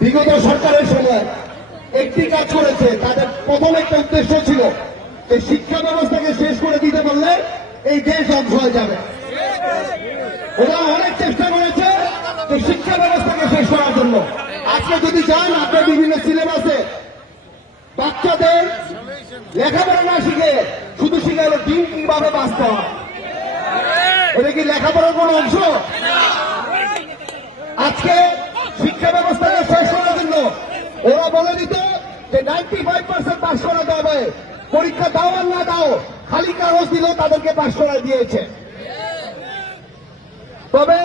বিগত সরকারের সময় একটি কাজ করেছে, তাদের প্রথম একটা উদ্দেশ্য ছিল যে শিক্ষা ব্যবস্থাকে শেষ করে দিতে পারলে এই দেশ ধ্বংস হয়ে যাবে। ওরা অনেক চেষ্টা করেছে যে শিক্ষা ব্যবস্থাকে শেষ করার জন্য। আজকে যদি যান, আপনার বিভিন্ন সিলেবাসে বাচ্চাদের লেখাপড়া না শিখে শুধু শিখালো ডিম কীভাবে বাঁচতে হয়? এটা কি লেখাপড়ার কোনো অংশ? আজকে শিক্ষা ব্যবস্থাকে শেষ করার জন্য ওরা বলে দিত যে নাইনটি ফাইভ পার্সেন্ট পাশ করাতে হবে পরীক্ষা দাও আর না দাও, খালি কাগজ দিল, তাদেরকে পাশ করা দিয়েছে। তবে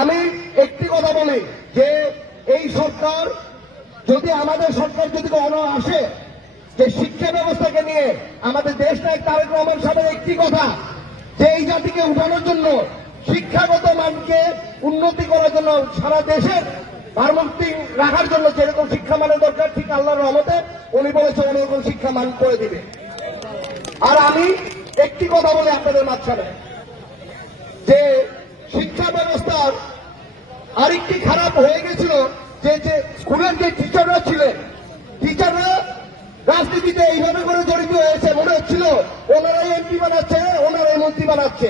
আমি একটি কথা বলি যে এই সরকার, যদি আমাদের সরকার যদি কখনো আসে যে শিক্ষা ব্যবস্থাকে নিয়ে আমাদের দেশ নায়ক তারেক রহমান সাহেবের একটি কথা, যে এই জাতিকে উঠানোর জন্য শিক্ষাগত মানকে উন্নতি করার জন্য সারা দেশের ভারমুক্তি রাখার জন্য যেরকম শিক্ষা মানের দরকার, ঠিক আল্লাহর রহমতে উনি বলেছে ওরকম শিক্ষা মান করে দিবে। আর আমি একটি কথা বলে আপনাদের মাঝখানে, যে শিক্ষা ব্যবস্থার আরেকটি খারাপ হয়ে গেছিল, যে যে স্কুলের যে টিচাররা ছিলেন টিচাররা রাজনীতিতে এইভাবে করে জড়িত হয়েছে, মনে হচ্ছিল ওনারাই এমপি বানাচ্ছে, ওনারাই মন্ত্রী বানাচ্ছে,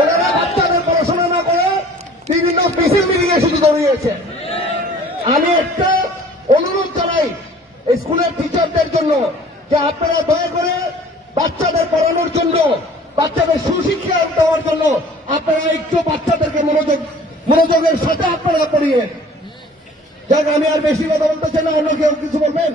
ওনারা বাচ্চাদের পড়াশোনা না করে বিভিন্ন মিছিল মিটিং দৌড়িয়েছে আমি একটা অনুরোধ জানাই স্কুলের টিচারদের জন্য যে আপনারা দয়া করে বাচ্চাদের পড়ানোর জন্য, বাচ্চাদের সুশিক্ষা দেওয়ার জন্য আপনারা একটু বাচ্চাদেরকে মনোযোগ, মনোযোগের সাথে আপনারা পড়িয়ে যাক। আমি আর বেশি কথা বলতে চাই না, অন্য কেউ কিছু বলবেন?